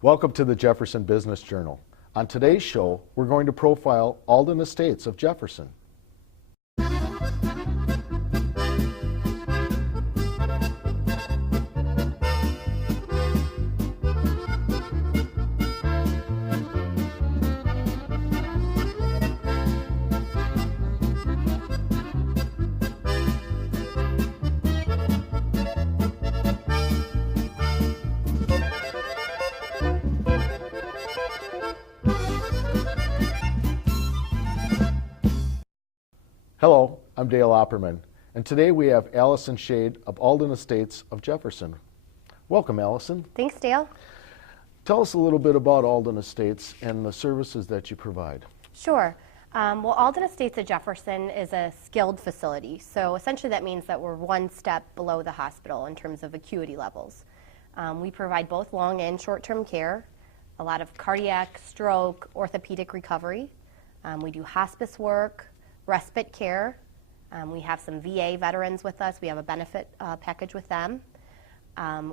Welcome to the Jefferson Business Journal. On today's show, we're going to profile Alden Estates of Jefferson. Hello, I'm Dale Opperman, and today we have Allison Shade of Alden Estates of Jefferson. Welcome, Allison. Thanks, Dale. Tell us a little bit about Alden Estates and the services that you provide. Sure. Well, Alden Estates of Jefferson is a skilled facility, so essentially that means that we're one step below the hospital in terms of acuity levels. We provide both long and short-term care, a lot of cardiac, stroke, orthopedic recovery. We do hospice work, respite care. We have some VA veterans with us. We have a benefit package with them.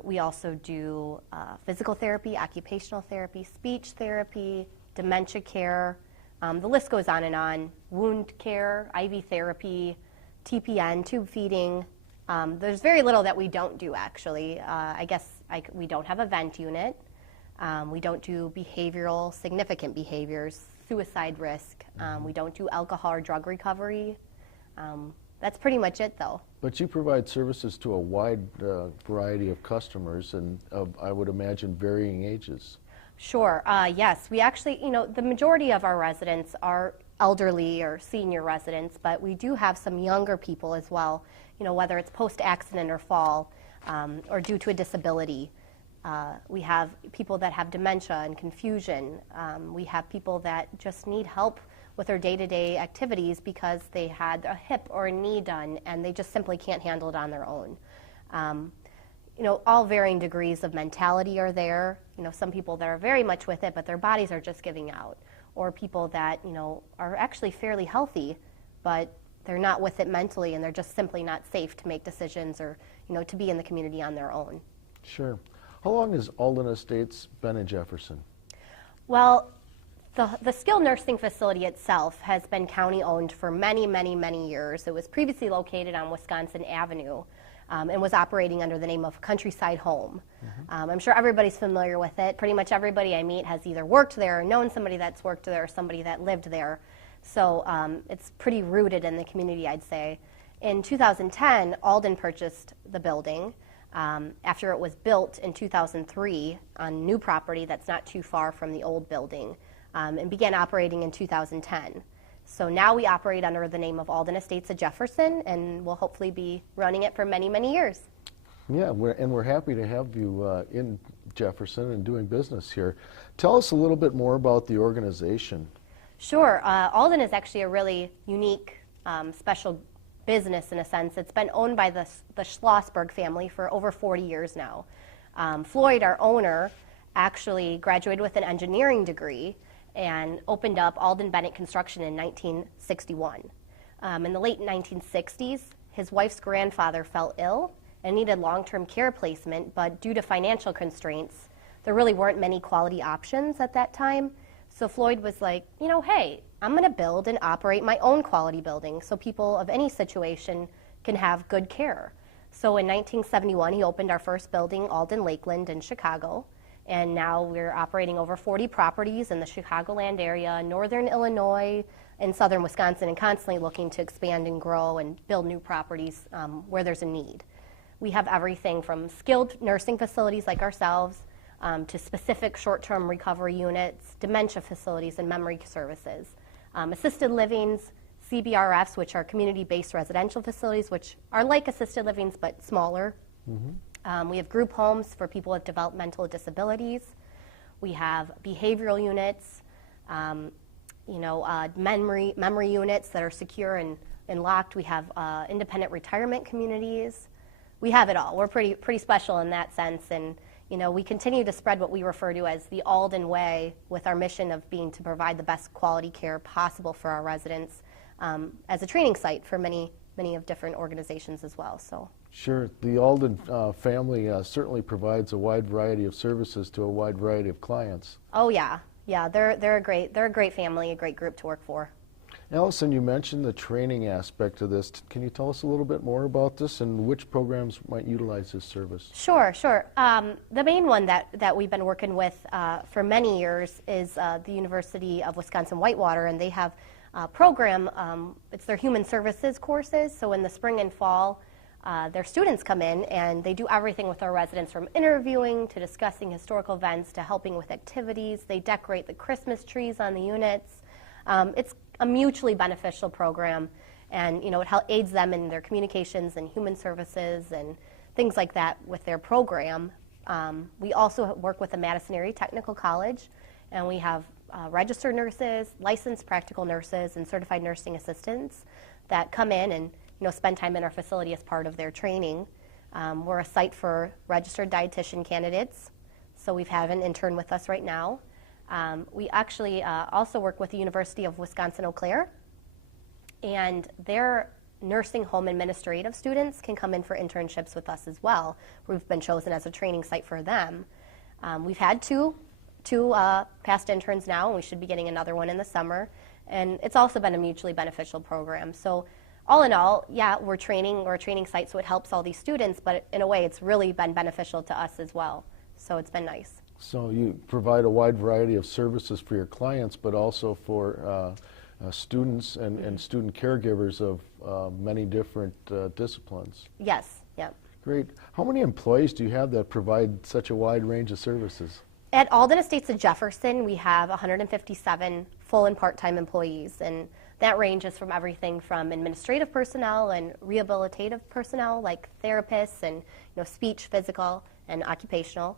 We also do physical therapy, occupational therapy, speech therapy, dementia care. The list goes on and on. Wound care, IV therapy, TPN, tube feeding. There's very little that we don't do, actually. We don't have a vent unit. We don't do behavioral, significant behaviors, suicide risk. We don't do alcohol or drug recovery. That's pretty much it, though. But you provide services to a wide variety of customers and I would imagine varying ages. Sure, yes. We actually, the majority of our residents are elderly or senior residents, but we do have some younger people as well, whether it's post-accident or fall or due to a disability. We have people that have dementia and confusion. We have people that just need help with their day-to-day activities because they had a hip or a knee done and they just simply can't handle it on their own. All varying degrees of mentality are there. Some people that are very much with it, but their bodies are just giving out. Or people that, are actually fairly healthy, but they're not with it mentally and they're just simply not safe to make decisions or, to be in the community on their own. Sure. How long has Alden Estates been in Jefferson? Well, the skilled nursing facility itself has been county-owned for many, many, many years. It was previously located on Wisconsin Avenue and was operating under the name of Countryside Home. I'm sure everybody's familiar with it. Pretty much everybody I meet has either worked there or known somebody that's worked there or somebody that lived there. So it's pretty rooted in the community, I'd say. In 2010, Alden purchased the building. After it was built in 2003 on new property that's not too far from the old building, and began operating in 2010. So now we operate under the name of Alden Estates of Jefferson, and we'll hopefully be running it for many, many years. Yeah, we're happy to have you in Jefferson and doing business here. Tell us a little bit more about the organization. Sure. Alden is actually a really unique, special business in a sense. It's been owned by the Schlossberg family for over 40 years now. Floyd, our owner, actually graduated with an engineering degree and opened up Alden Bennett Construction in 1961. In the late 1960s, his wife's grandfather fell ill and needed long-term care placement, but due to financial constraints, there really weren't many quality options at that time. So Floyd was like, hey, I'm going to build and operate my own quality building so people of any situation can have good care. So in 1971, he opened our first building, Alden Lakeland in Chicago, and now we're operating over 40 properties in the Chicagoland area, northern Illinois, and southern Wisconsin, and constantly looking to expand and grow and build new properties where there's a need. We have everything from skilled nursing facilities like ourselves to specific short-term recovery units, dementia facilities, and memory services. Assisted livings, CBRFs, which are community-based residential facilities, which are like assisted livings but smaller. We have group homes for people with developmental disabilities. We have behavioral units, memory units that are secure and locked. We have independent retirement communities. We have it all. We're pretty special in that sense, and we continue to spread what we refer to as the Alden way, with our mission of being to provide the best quality care possible for our residents as a training site for many of different organizations as well. So. Sure. The Alden family certainly provides a wide variety of services to a wide variety of clients. Oh yeah, yeah, they're a great family, a great group to work for. Allison, you mentioned the training aspect of this. Can you tell us a little bit more about this and which programs might utilize this service? Sure, sure. The main one that we've been working with for many years is the University of Wisconsin-Whitewater, and they have a program, it's their human services courses, so in the spring and fall, their students come in and they do everything with our residents, from interviewing to discussing historical events to helping with activities. They decorate the Christmas trees on the units. It's a mutually beneficial program, and it aids them in their communications and human services and things like that with their program. We also work with the Madison Area Technical College, and we have registered nurses, licensed practical nurses, and certified nursing assistants that come in and spend time in our facility as part of their training. We're a site for registered dietitian candidates, so we have an intern with us right now. We actually also work with the University of Wisconsin-Eau Claire, and their nursing home administrative students can come in for internships with us as well. We've been chosen as a training site for them. We've had two past interns now, and we should be getting another one in the summer, and it's also been a mutually beneficial program. So all in all, yeah, we're a training site, so it helps all these students, but in a way it's really been beneficial to us as well, so it's been nice. So you provide a wide variety of services for your clients, but also for students and student caregivers of many different disciplines. Yes, yeah. Great. How many employees do you have that provide such a wide range of services? At Alden Estates of Jefferson, we have 157 full and part-time employees, and that ranges from everything from administrative personnel and rehabilitative personnel like therapists and speech, physical, and occupational.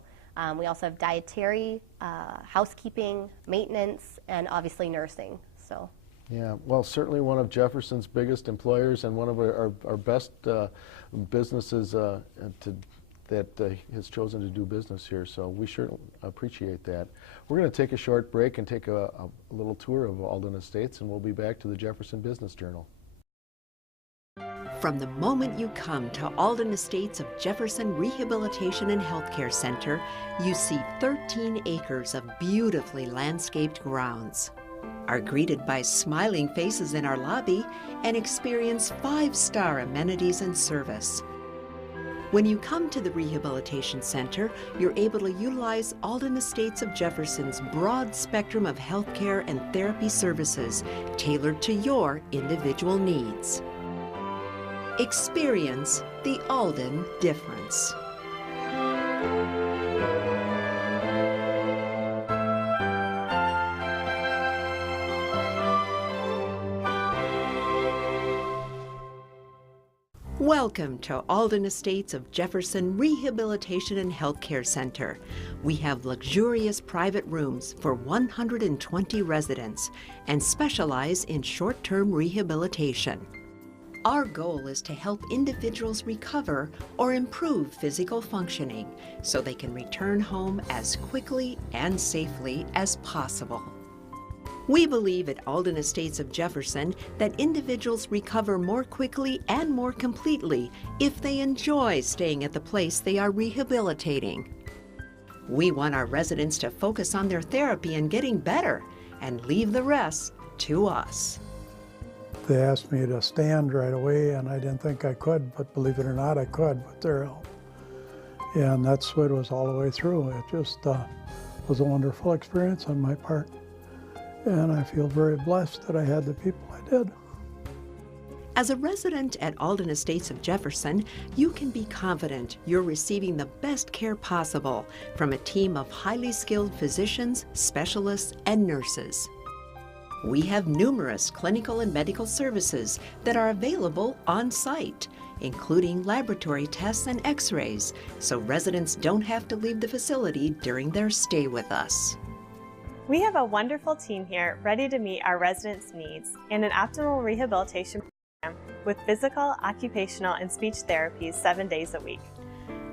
We also have dietary, housekeeping, maintenance, and obviously nursing. So. Yeah, well, certainly one of Jefferson's biggest employers and one of our best businesses that has chosen to do business here. So we sure appreciate that. We're going to take a short break and take a little tour of Alden Estates, and we'll be back to the Jefferson Business Journal. From the moment you come to Alden Estates of Jefferson Rehabilitation and Healthcare Center, you see 13 acres of beautifully landscaped grounds, are greeted by smiling faces in our lobby, and experience 5-star amenities and service. When you come to the Rehabilitation Center, you're able to utilize Alden Estates of Jefferson's broad spectrum of healthcare and therapy services tailored to your individual needs. Experience the Alden difference. Welcome to Alden Estates of Jefferson Rehabilitation and Healthcare Center. We have luxurious private rooms for 120 residents and specialize in short-term rehabilitation. Our goal is to help individuals recover or improve physical functioning so they can return home as quickly and safely as possible. We believe at Alden Estates of Jefferson that individuals recover more quickly and more completely if they enjoy staying at the place they are rehabilitating. We want our residents to focus on their therapy and getting better and leave the rest to us. They asked me to stand right away, and I didn't think I could, but believe it or not, I could with their help. And that's what it was all the way through. It just was a wonderful experience on my part. And I feel very blessed that I had the people I did. As a resident at Alden Estates of Jefferson, you can be confident you're receiving the best care possible from a team of highly skilled physicians, specialists, and nurses. We have numerous clinical and medical services that are available on site, including laboratory tests and x-rays, so residents don't have to leave the facility during their stay with us. We have a wonderful team here ready to meet our residents' needs and an optimal rehabilitation program with physical, occupational, and speech therapies 7 days a week.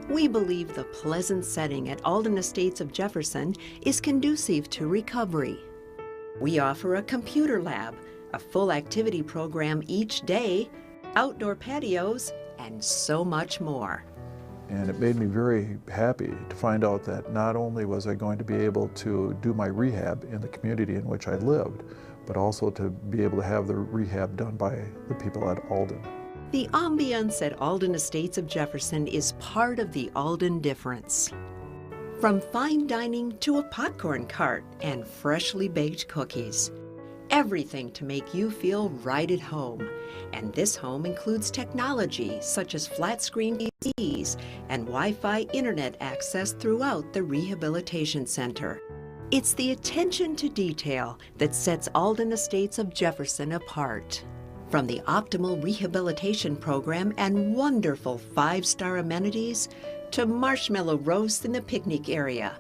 We believe the pleasant setting at Alden Estates of Jefferson is conducive to recovery. We offer a computer lab, a full activity program each day, outdoor patios, and so much more. And it made me very happy to find out that not only was I going to be able to do my rehab in the community in which I lived, but also to be able to have the rehab done by the people at Alden. The ambience at Alden Estates of Jefferson is part of the Alden difference. From fine dining to a popcorn cart and freshly baked cookies. Everything to make you feel right at home. And this home includes technology such as flat screen TVs and Wi-Fi internet access throughout the rehabilitation center. It's the attention to detail that sets Alden Estates of Jefferson apart. From the optimal rehabilitation program and wonderful 5-star amenities to marshmallow roasts in the picnic area,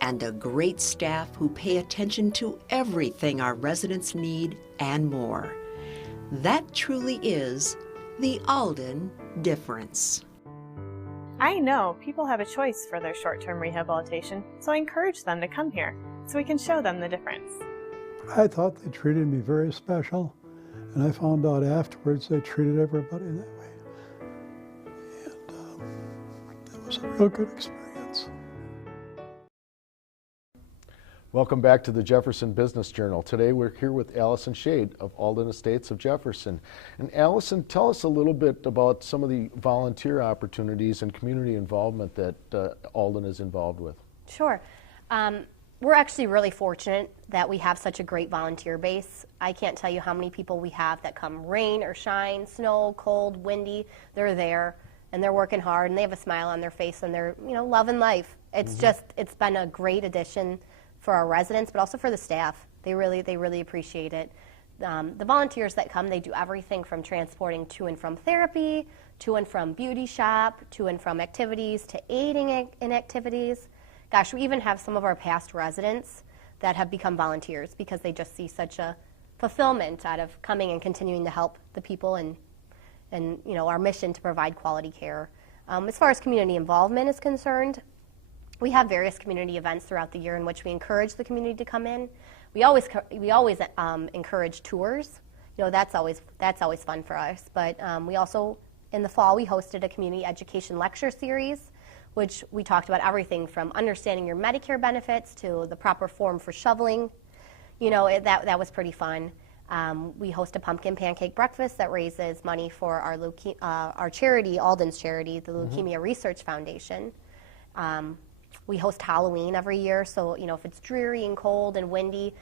and a great staff who pay attention to everything our residents need and more. That truly is the Alden difference. I know people have a choice for their short-term rehabilitation, so I encourage them to come here so we can show them the difference. I thought they treated me very special, and I found out afterwards they treated everybody that way. And it was a real good experience. Welcome back to the Jefferson Business Journal. Today we're here with Allison Shade of Alden Estates of Jefferson. And Allison, tell us a little bit about some of the volunteer opportunities and community involvement that Alden is involved with. Sure. We're actually really fortunate that we have such a great volunteer base. I can't tell you how many people we have that come rain or shine, snow, cold, windy, they're there and they're working hard and they have a smile on their face and they're, loving life. It's it's been a great addition for our residents, but also for the staff. They really appreciate it. The volunteers that come, they do everything from transporting to and from therapy, to and from beauty shop, to and from activities, to aiding in activities. Gosh, we even have some of our past residents that have become volunteers because they just see such a fulfillment out of coming and continuing to help the people and our mission to provide quality care. As far as community involvement is concerned, we have various community events throughout the year in which we encourage the community to come in. We always encourage tours. That's always fun for us. But we also, in the fall, we hosted a community education lecture series, which we talked about everything from understanding your Medicare benefits to the proper form for shoveling. That was pretty fun. We host a pumpkin pancake breakfast that raises money for our charity, Alden's charity, the Leukemia Research Foundation. We host Halloween every year, so if it's dreary and cold and windy,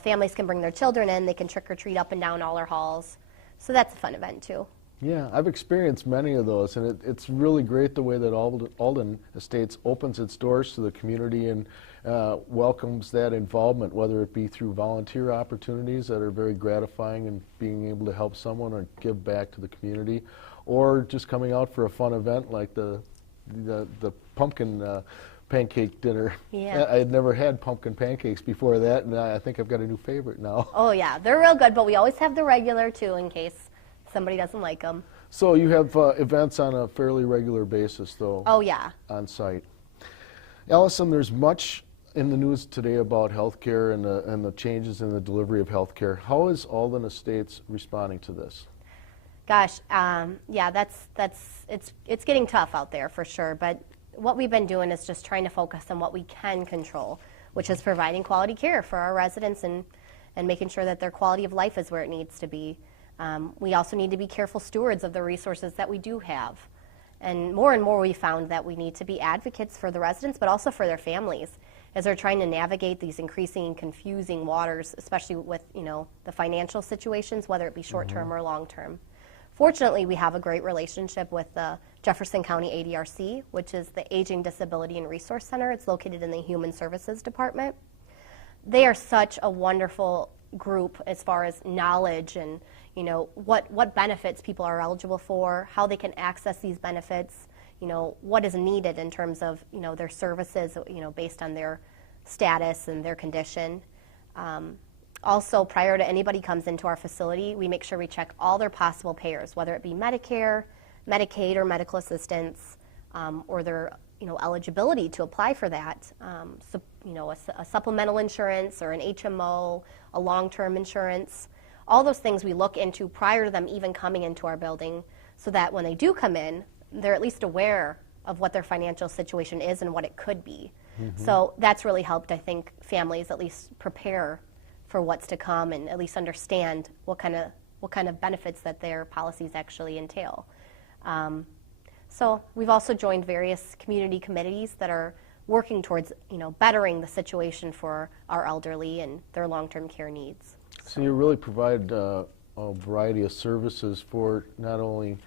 families can bring their children in. They can trick or treat up and down all our halls. So that's a fun event too. Yeah, I've experienced many of those, and it's really great the way that Alden Estates opens its doors to the community and welcomes that involvement, whether it be through volunteer opportunities that are very gratifying and being able to help someone or give back to the community, or just coming out for a fun event like the pumpkin pancake dinner. Yeah. I had never had pumpkin pancakes before that, and I think I've got a new favorite now. Oh yeah, they're real good, but we always have the regular too in case somebody doesn't like them. So you have events on a fairly regular basis, though. Oh yeah. On site. Allison, there's much in the news today about healthcare and the changes in the delivery of healthcare. How is Alden Estates responding to this? Gosh, yeah, it's getting tough out there for sure, but what we've been doing is just trying to focus on what we can control, which is providing quality care for our residents and making sure that their quality of life is where it needs to be. We also need to be careful stewards of the resources that we do have. And more we found that we need to be advocates for the residents, but also for their families as they're trying to navigate these increasing confusing waters, especially with the financial situations, whether it be short-term or long-term. Fortunately, we have a great relationship with the Jefferson County ADRC, which is the Aging, Disability, and Resource Center. It's located in the Human Services Department. They are such a wonderful group as far as knowledge and what benefits people are eligible for, how they can access these benefits, what is needed in terms of their services, based on their status and their condition. Also, prior to anybody comes into our facility, we make sure we check all their possible payers, whether it be Medicare, Medicaid, or medical assistance, or their eligibility to apply for that. A supplemental insurance or an HMO, a long-term insurance. All those things we look into prior to them even coming into our building so that when they do come in, they're at least aware of what their financial situation is and what it could be. So that's really helped, I think, families at least prepare for what's to come and at least understand what kind of benefits that their policies actually entail. So we've also joined various community committees that are working towards, bettering the situation for our elderly and their long-term care needs. So you really provide a variety of services for not only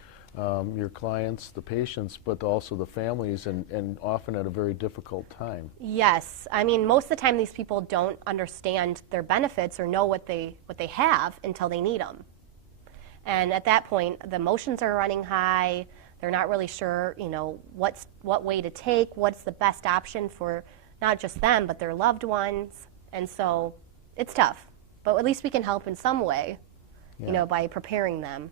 your clients, the patients, but also the families, and often at a very difficult time. Yes, I mean, most of the time these people don't understand their benefits or know what they have until they need them. And at that point, the emotions are running high. They're not really sure, what way to take, what's the best option for not just them, but their loved ones. And so it's tough, but at least we can help in some way, by preparing them.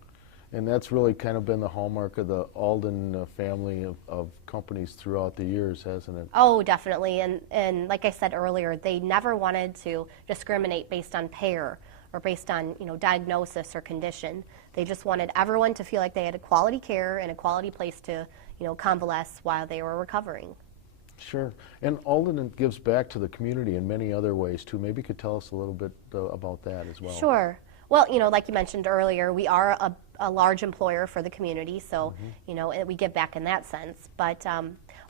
And that's really kind of been the hallmark of the Alden family of companies throughout the years, hasn't it? Oh, definitely. And like I said earlier, they never wanted to discriminate based on payer or based on, diagnosis or condition. They just wanted everyone to feel like they had a quality care and a quality place to, convalesce while they were recovering. Sure. And Alden gives back to the community in many other ways, too. Maybe you could tell us a little bit about that as well. Sure. Well, like you mentioned earlier, we are a large employer for the community, so, we give back in that sense. But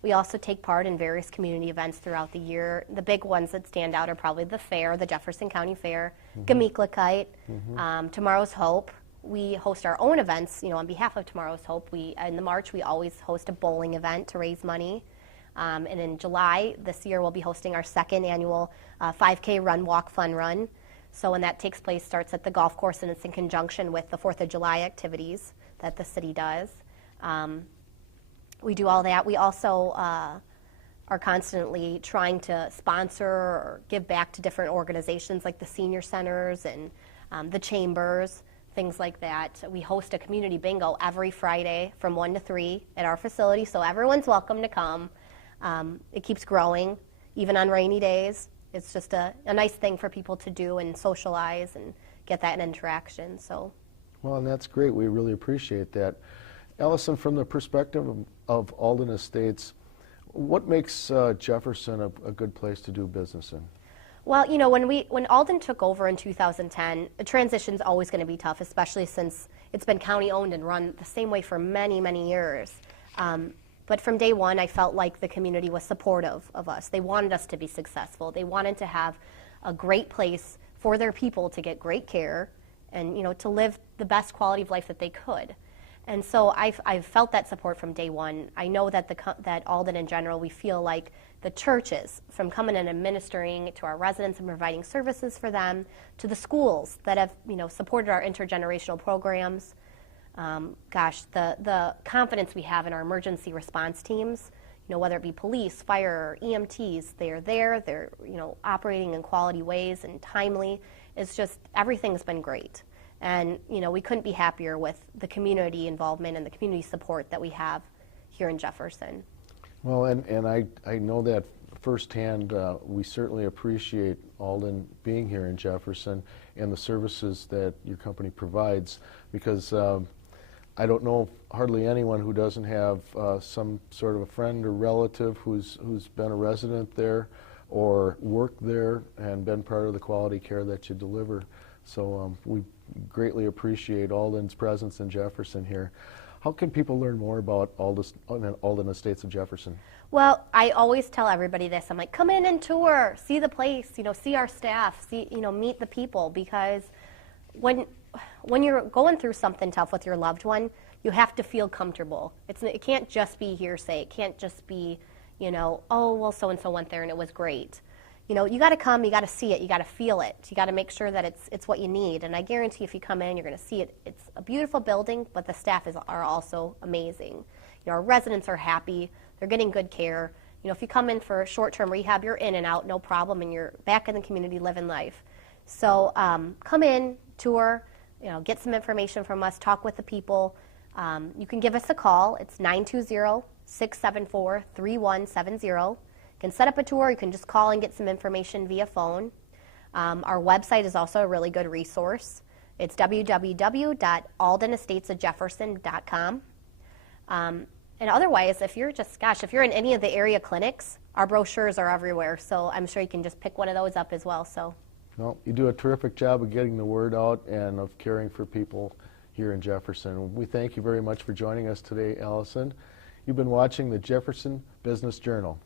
we also take part in various community events throughout the year. The big ones that stand out are probably the fair, the Jefferson County Fair, Gameklikite, Tomorrow's Hope. We host our own events, on behalf of Tomorrow's Hope. In the March, we always host a bowling event to raise money. And in July, this year, we'll be hosting our second annual 5K Run, Walk, Fun Run. So when that takes place, starts at the golf course, and it's in conjunction with the 4th of July activities that the city does. We do all that. We also are constantly trying to sponsor or give back to different organizations like the senior centers and the chambers, things like that. We host a community bingo every Friday from 1 to 3 at our facility, so everyone's welcome to come. It keeps growing, even on rainy days. It's just a nice thing for people to do and socialize and get that interaction. So, well, and that's great. We really appreciate that. Allison, from the perspective of Alden Estates, what makes Jefferson a good place to do business in? Well, when Alden took over in 2010, the transition's always going to be tough, especially since it's been county-owned and run the same way for many, many years. But from day one, I felt like the community was supportive of us. They wanted us to be successful. They wanted to have a great place for their people to get great care and, to live the best quality of life that they could. And so I've felt that support from day one. I know that that Alden in general, we feel like the churches, from coming and administering to our residents and providing services for them, to the schools that have, supported our intergenerational programs. The confidence we have in our emergency response teams, whether it be police, fire, or EMTs, they're there, they're, operating in quality ways and timely. It's just, everything's been great. And, we couldn't be happier with the community involvement and the community support that we have here in Jefferson. Well, and I know that firsthand. We certainly appreciate Alden being here in Jefferson and the services that your company provides, because I don't know hardly anyone who doesn't have some sort of a friend or relative who's been a resident there or worked there and been part of the quality care that you deliver. So we greatly appreciate Alden's presence in Jefferson here. How can people learn more about Alden Estates of Jefferson? Well, I always tell everybody this. I'm like, come in and tour, see the place, see our staff, meet the people, because when you're going through something tough with your loved one, you have to feel comfortable. It can't just be hearsay. It can't just be, oh, well, so-and-so went there and it was great. You got to come, you got to see it, you got to feel it. You got to make sure that it's what you need. And I guarantee if you come in, you're going to see it. It's a beautiful building, but the staff are also amazing. Our residents are happy. They're getting good care. If you come in for short-term rehab, you're in and out, no problem, and you're back in the community living life. So come in, tour, get some information from us, talk with the people. You can give us a call. It's 920-674-3170. You can set up a tour. You can just call and get some information via phone. Our website is also a really good resource. It's www.aldenestatesofjefferson.com. And otherwise, if you're if you're in any of the area clinics, our brochures are everywhere, so I'm sure you can just pick one of those up as well. So, well, you do a terrific job of getting the word out and of caring for people here in Jefferson. We thank you very much for joining us today, Allison. You've been watching the Jefferson Business Journal.